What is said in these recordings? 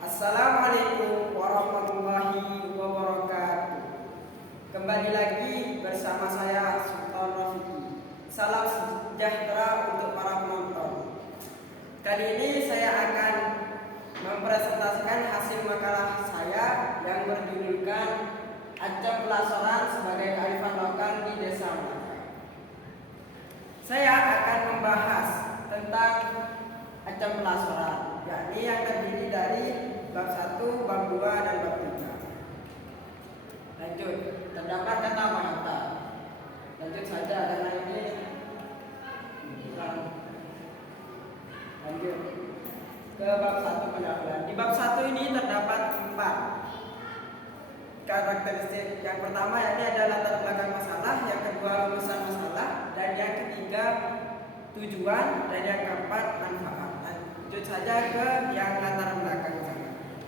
Assalamualaikum warahmatullahi wabarakatuh. Kembali lagi bersama saya Sultan Rafiki. Salam sejahtera untuk para penonton. Kali ini saya akan mempresentasikan hasil makalah saya yang berjudulkan Ajang Pelasoran sebagai Kearifan Lokal di Desa Melaka. Saya akan membahas tentang Ajang Pelasoran, yakni yang terdiri dari bab 1, bab 2, dan bab 3. Lanjut, terdapat kata pengantar. Lanjut saja karena ini lanjut ke bab 1 pendahuluan. Di bab 1 ini terdapat 4 karakteristik. Yang pertama yakni ada latar belakang masalah, yang kedua rumusan masalah, dan yang ketiga tujuan, dan yang keempat manfaat. Lanjut saja ke yang latar belakang masalah.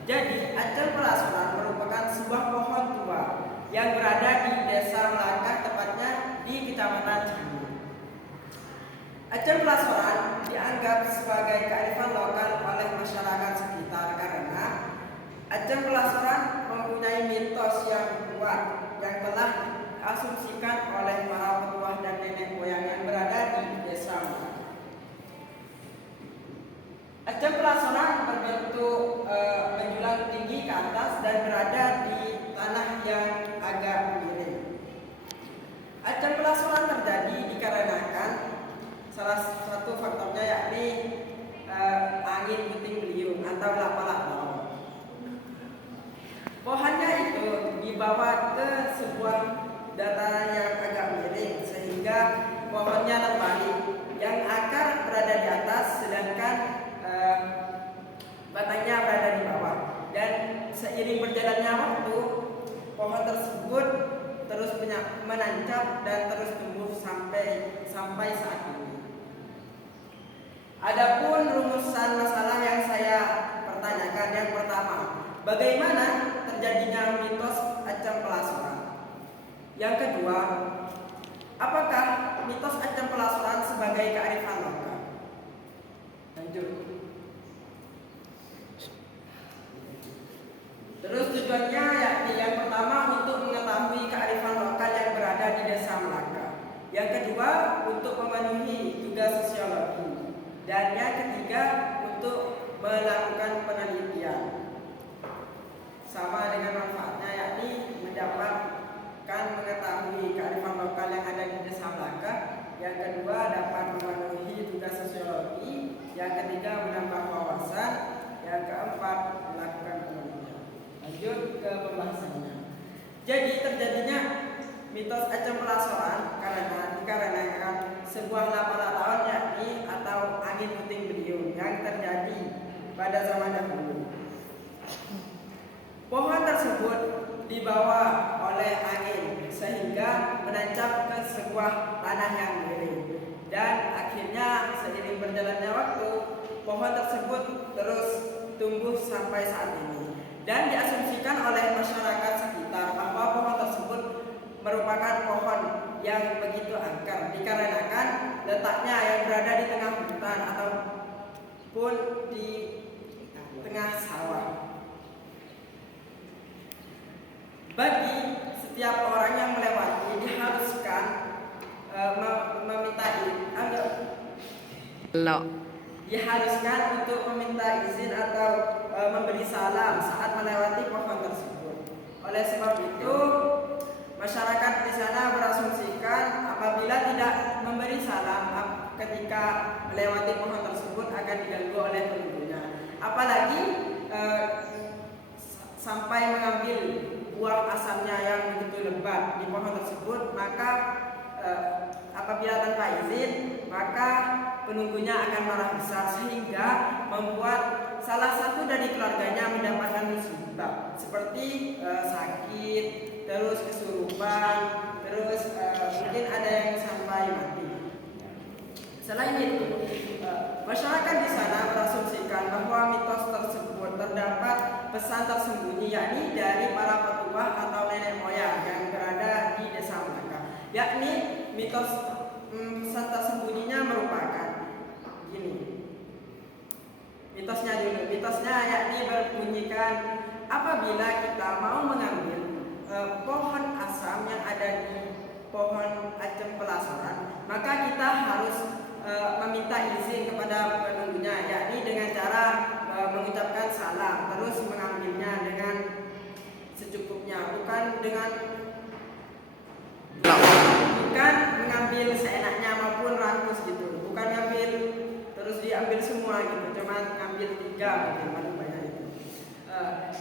Jadi, Ajang Pelasoran merupakan sebuah pohon tua yang berada di Desa Melaka, tepatnya di Kecamatan Cianjur. Ajang Pelasoran dianggap sebagai kearifan lokal oleh masyarakat sekitar karena Ajang Pelasoran mempunyai mitos yang kuat yang telah diasumsikan oleh para petuah dan nenek moyang yang berada di Desa Melaka. Ajang Pelasoran berbentuk menjulang tinggi ke atas dan berada di tanah yang agak miring. Ajang Pelasoran terjadi dikarenakan salah satu faktornya yakni angin puting beliung atau lapalak laut. Pohonnya itu dibawa ke sebuah dataran yang agak miring sehingga pohonnya terbalik, yang akar berada di atas sedangkan batangnya berada di bawah. Dan seiring berjalannya waktu, pohon tersebut terus menancap dan terus tumbuh sampai saat ini. Adapun rumusan masalah yang saya pertanyakan, yang pertama, bagaimana terjadinya mitos Ajang Pelasoran? Yang kedua, apakah mitos Ajang Pelasoran sebagai kearifan lokal? Lanjut. Terus tujuannya yakni yang pertama untuk mengetahui kearifan lokal yang berada di Desa Melaka. Yang kedua untuk memenuhi tugas sosiologi. Dan yang ketiga untuk melakukan penelitian. Sama dengan manfaatnya yakni mendapatkan mengetahui kearifan lokal yang ada di Desa Melaka. Yang kedua dapat memenuhi tugas sosiologi. Yang ketiga menambah wawasan. Yang keempat melakukan penelitian. Lanjut ke pembahasannya. Jadi terjadinya mitos Ajang Pelasoran dikarenakan sebuah lapalak laut yakni atau angin puting beliung yang terjadi pada zaman dahulu. Pohon tersebut dibawa oleh angin sehingga menancap ke sebuah tanah yang miring, dan akhirnya seiring berjalannya waktu pohon tersebut terus tumbuh sampai saat ini. Dan diasumsikan oleh masyarakat sekitar bahwa pohon tersebut merupakan pohon yang begitu angker dikarenakan letaknya yang berada di tengah hutan ataupun di tengah sawah. Bagi setiap orang yang melewati diharuskan diharuskan untuk meminta izin atau memberi salam saat melewati pohon tersebut. Oleh sebab itu, masyarakat di sana berasumsikan apabila tidak memberi salam ketika melewati pohon tersebut akan diganggu oleh penunggunya. Apalagi sampai mengambil buah asamnya yang begitu lebat di pohon tersebut, maka apabila tanpa izin maka penunggunya akan marah besar sehingga membuat salah satu dari keluarganya mendapatkan musibah seperti sakit, terus kesurupan, terus mungkin ada yang sampai mati. Selain itu, masyarakat di sana berasumsikan bahwa mitos tersebut terdapat pesan tersembunyi yakni dari para petuah atau nenek moyang yang berada di Desa Melaka. Yakni mitos pesan tersembunyinya merupakan gini. mitosnya dulu. Mitosnya yakni berbunyikan apabila kita mau mengambil pohon asam yang ada di pohon acem pelasoran, maka kita harus meminta izin kepada penunggunya, yakni dengan cara mengucapkan salam, terus mengambilnya dengan secukupnya, bukan mengambil seenaknya maupun rakus gitu, bukan ngambil terus diambil semua gitu, cuman ngambil 3 mungkin paling banyak itu.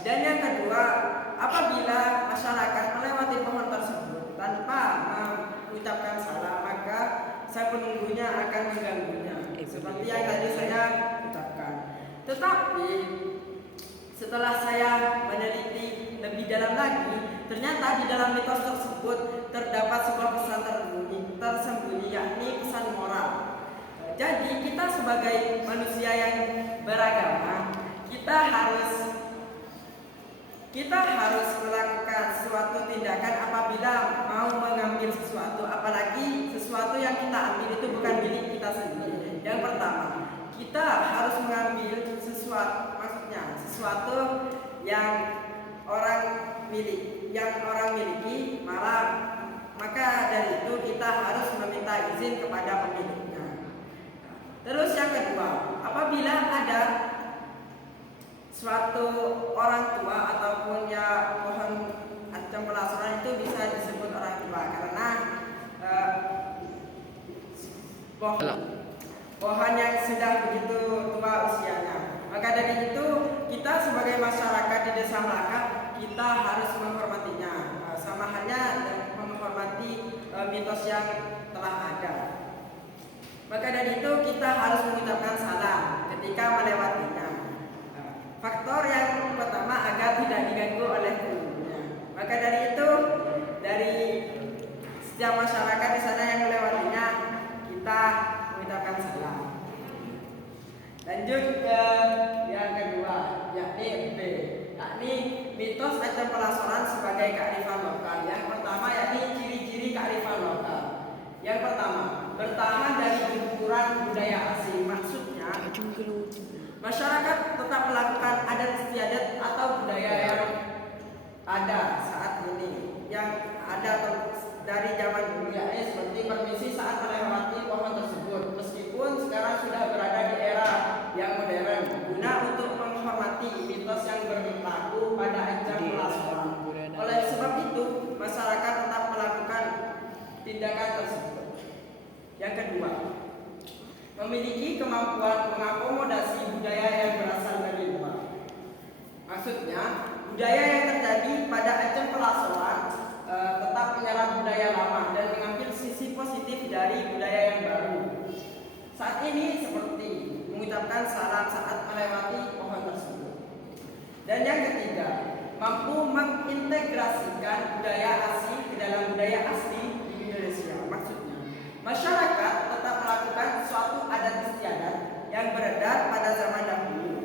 Dan yang kedua, apabila masyarakat melewati pohon tersebut tanpa mengucapkan salam, maka sang penunggunya akan mengganggunya, seperti yang tadi saya ucapkan. Tetapi setelah saya meneliti lebih dalam lagi, ternyata di dalam mitos tersebut terdapat sebuah pesan tersembunyi, yakni pesan moral. Jadi kita sebagai manusia yang beragama, kita harus melakukan suatu tindakan apabila mau mengambil sesuatu, apalagi sesuatu yang kita ambil itu bukan milik kita sendiri. Yang pertama, kita harus mengambil sesuatu yang orang miliki, maka dari itu kita harus meminta izin kepada pemiliknya. Terus yang kedua, apabila ada suatu orang tua ataupun pohon acem pelasoran itu bisa disebut orang tua karena pohon yang sudah begitu tua usianya. Maka dari itu kita sebagai masyarakat di Desa Melaka, kita harus menghormatinya, sama halnya menghormati mitos yang telah ada. Maka dari itu kita harus mengucapkan salam ketika melewatinya. Faktor yang pertama agar tidak diganggu oleh penunggunya. Maka dari itu, dari setiap masyarakat di sana yang melewatinya, kita mengucapkan salam. Lanjut ke yang kedua, yakni B, yakni mitos acem pelasoran sebagai kearifan lokal. Yang pertama yakni ciri-ciri kearifan lokal. Yang pertama, bertahan dari gempuran budaya asing. Maksudnya, masyarakat tetap melakukan adat istiadat atau budaya yang ada saat ini, yang ada dari zaman dulu, yakni seperti permisi saat melewati pohon tersebut, meskipun sekarang sudah berada di era yang modern, guna untuk menghormati mitos yang berlaku pada acem pelasoran. Oleh sebab itu, masyarakat tetap melakukan tindakan tersebut. Yang kedua, memiliki kemampuan mengakomodasi budaya yang berasal dari luar. Maksudnya, budaya yang terjadi pada acem pelasoran tetap menyerap budaya lama dan mengambil sisi positif dari budaya yang baru. Saat ini seperti mengucapkan salam saat melewati pohon tersebut. Dan yang ketiga, mampu mengintegrasikan budaya asing ke dalam budaya asli di Indonesia. Maksudnya, masyarakat tetap melakukan suatu adat istiadat yang beredar pada zaman dahulu,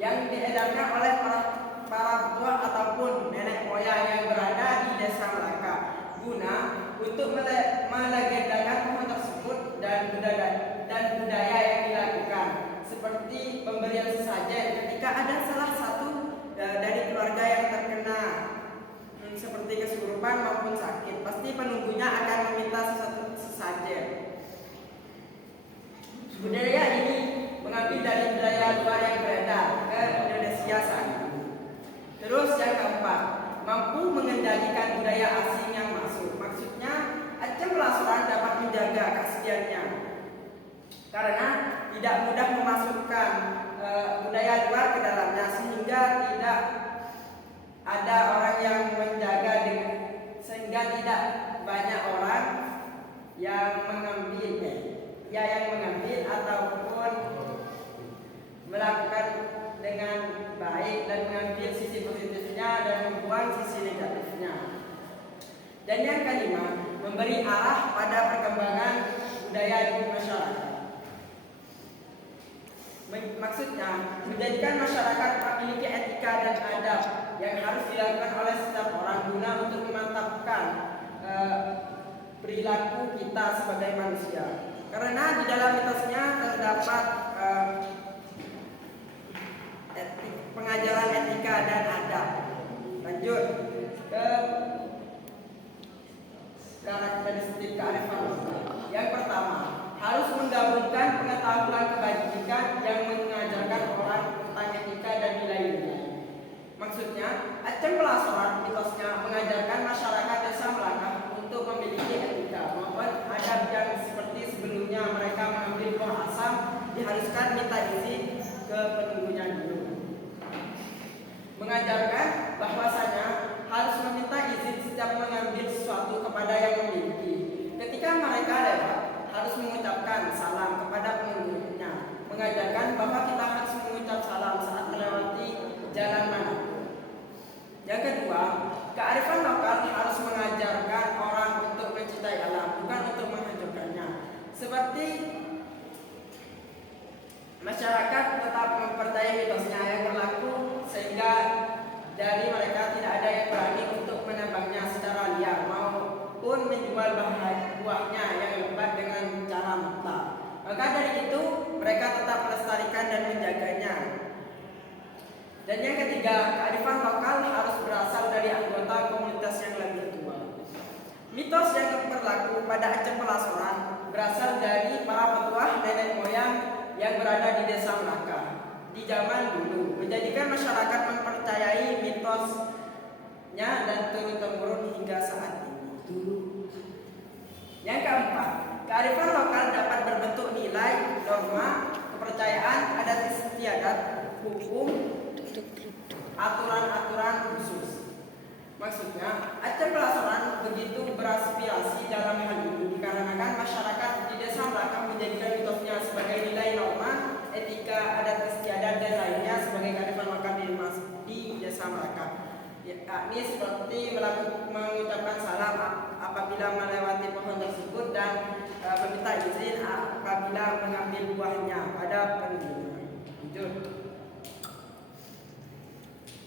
yang diedarkan oleh para petua ataupun nenek moyang yang berada di Desa Melaka, guna untuk melegendakan pohon tersebut dan budaya yang dilakukan, seperti pemberian sesajen ketika ada salah satu dari keluarga yang terkena seperti kesurupan maupun sakit, pasti penunggunya akan meminta sesajen. Budaya ini mengambil dari budaya luar yang beredar ke Indonesia saat ini. Terus yang keempat, mampu mengendalikan budaya asing yang masuk. Maksudnya, acem pelasoran dapat menjaga keasliannya karena tidak mudah memasukkan budaya luar ke dalamnya, sehingga tidak ada orang yang menjaga, sehingga tidak banyak orang yang mengambil ataupun melakukan dengan baik dan mengambil sisi positifnya dan membuang sisi negatifnya. Dan yang kelima, memberi arah pada perkembangan budaya di masyarakat. Maksudnya, menjadikan masyarakat memiliki etika dan adab yang harus dilakukan oleh setiap orang guna untuk memantapkan perilaku kita sebagai manusia. Karena di dalam mitosnya terdapat pengajaran etika dan adab. Lanjut ke karakteristik kearifan lokal. Yang pertama, harus menggabungkan pengetahuan kebajikan yang mengajarkan orang tentang etika dan nilai-nilai. Maksudnya, Acem Pelasoran mitosnya mengajarkan masyarakat desa Melaka untuk memiliki etika maupun adab yang seperti sebelumnya mereka mengambil buah asam diharuskan minta izin ke penunggunya dulu. Mengajarkan bahwasanya harus meminta izin setiap mengambil sesuatu kepada yang memiliki. Ketika mereka lewat, harus mengucapkan salam kepada penunggunya. Mengajarkan bahwa kita harus mengucap salam saat melewati jalan mana. Yang kedua, kearifan lokal harus mengajarkan orang untuk mencintai alam, bukan untuk menghancurkannya. Seperti masyarakat tetap mempercayai mitosnya yang berlaku, sehingga dari mereka tidak ada yang berani untuk menambangnya secara liar maupun menjual buahnya yang lebat dengan cara mentah. Maka dari itu mereka tetap melestarikan dan menjaganya. Dan yang ketiga, kearifan lokal harus berasal dari anggota komunitas yang lebih tua. Mitos yang berlaku pada Acem Pelasoran berasal dari para petua nenek moyang yang berada di desa Melaka di zaman dulu, menjadikan masyarakat mempercayai mitosnya dan turun-temurun hingga saat ini. Yang keempat, kearifan lokal dapat berbentuk nilai, norma, kepercayaan, adat istiadat, hukum, aturan-aturan khusus. Maksudnya, Acem Pelasoran begitu beraspirasi dalam hal ini dikarenakan masyarakat di desa Melaka menjadikan mitosnya sebagai nilai norma, etika, adat istiadat dan lainnya sebagai kearifan lokal di desa Melaka. Ini seperti mengucapkan salam apabila melewati pohon tersebut dan meminta izin apabila mengambil buahnya pada penunggunya. Lanjut.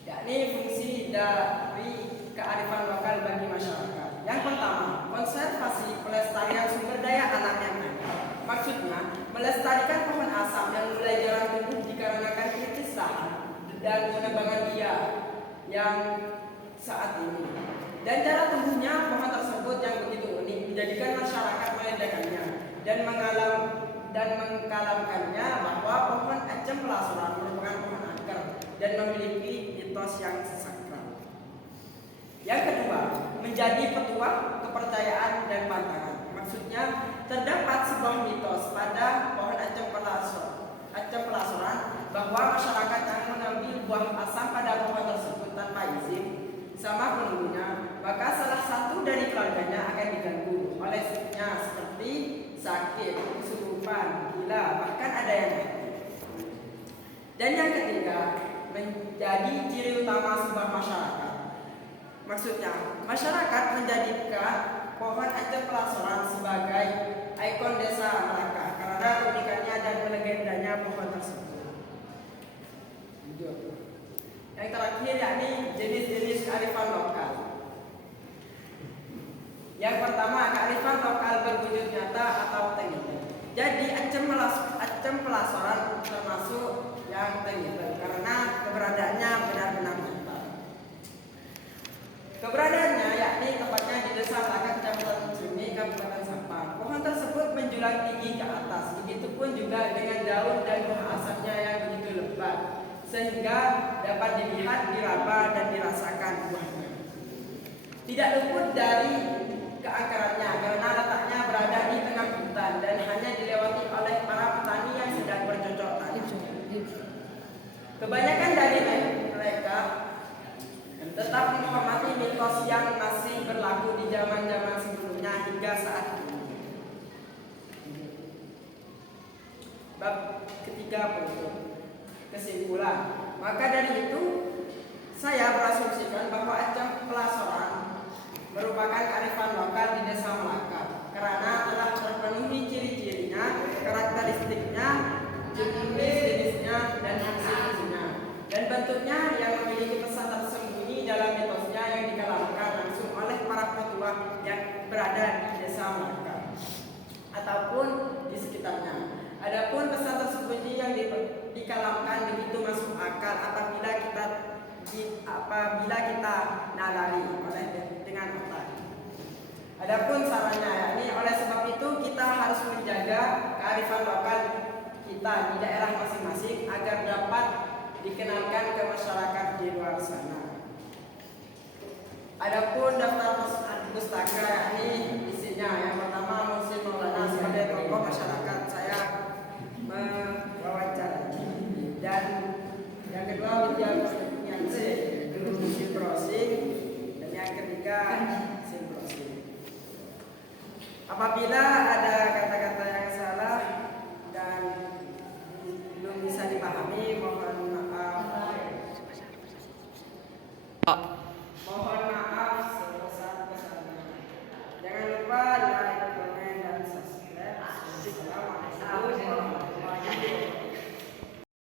Yakni fungsi dari kearifan lokal bagi masyarakat. Yang pertama, konservasi pelestarian sumber daya alam yang ada. Maksudnya, melestarikan pohon asam yang mulai jarang tumbuh dikarenakan kritis lahan dan penebangan liar yang saat ini. Dan cara tumbuhnya pohon tersebut yang begitu unik menjadikan masyarakat mengedekannya dan mengkalamkannya bahwa pohon Acem Pelasoran merupakan pohon angker dan memiliki mitos yang sakral. Yang kedua, menjadi petuah, kepercayaan dan pantangan. Maksudnya, terdapat sebuah mitos pada pohon Acem Pelasoran bahwa masyarakat yang mengambil buah asam pada pohon tersebut tanpa izin sama penunggunya, maka salah satu dari keluarganya akan diganggu oleh siknya seperti sakit, kesurupan, gila, bahkan ada yang mati. Dan yang ketiga, menjadi ciri utama sebuah masyarakat. Maksudnya, masyarakat menjadikan pohon Acem Pelasoran sebagai ikon desa Melaka karena keunikannya dan legendanya pohon tersebut. Yang terakhir yakni jenis-jenis kearifan lokal. Yang pertama, kearifan lokal berwujud nyata atau tangible. Jadi Acem Pelasoran termasuk yang tangible karena keberadaannya benar-benar nyata. Keberadaannya yakni tempatnya di desa Melaka, Kecamatan Juni, Kabupaten Sampang. Pohon tersebut menjulang tinggi ke atas, begitupun juga dengan daun dan buah asamnya yang begitu lebat, sehingga dapat dilihat, diraba dan dirasakan buahnya. Tidak luput dari keangkerannya karena letaknya berada di tengah hutan dan hanya dilewati oleh para petani yang sedang bercocok tanam. Kebanyakan dari mereka tetap menghormati mitos yang masih berlaku di zaman-zaman sebelumnya hingga saat ini. Bab ketiga penutup. Kesimpulan. Maka dari itu saya berasumsikan bahwa Acem Pelasoran merupakan kearifan lokal di desa Melaka karena telah terpenuhi ciri-cirinya, karakteristiknya, jenis-jenisnya dan fungsi-fungsinya dan bentuknya yang memiliki pesan tersembunyi dalam mitosnya yang dikalamkan langsung oleh para petua yang berada di desa Melaka ataupun di sekitarnya. Adapun pesan tersembunyi yang dinalari dengan otak. Adapun sarannya yakni oleh sebab itu kita harus menjaga kearifan lokal kita di daerah masing-masing agar dapat dikenalkan ke masyarakat di luar sana. Adapun daftar pustaka yakni isinya yang pertama Muhsin Maulana sebagai tokoh masyarakat saya mewawancara, dan yang kedua Widya Kusnyansi guru simprosing, dan yang ketiga simprosing. Apabila ada kata-kata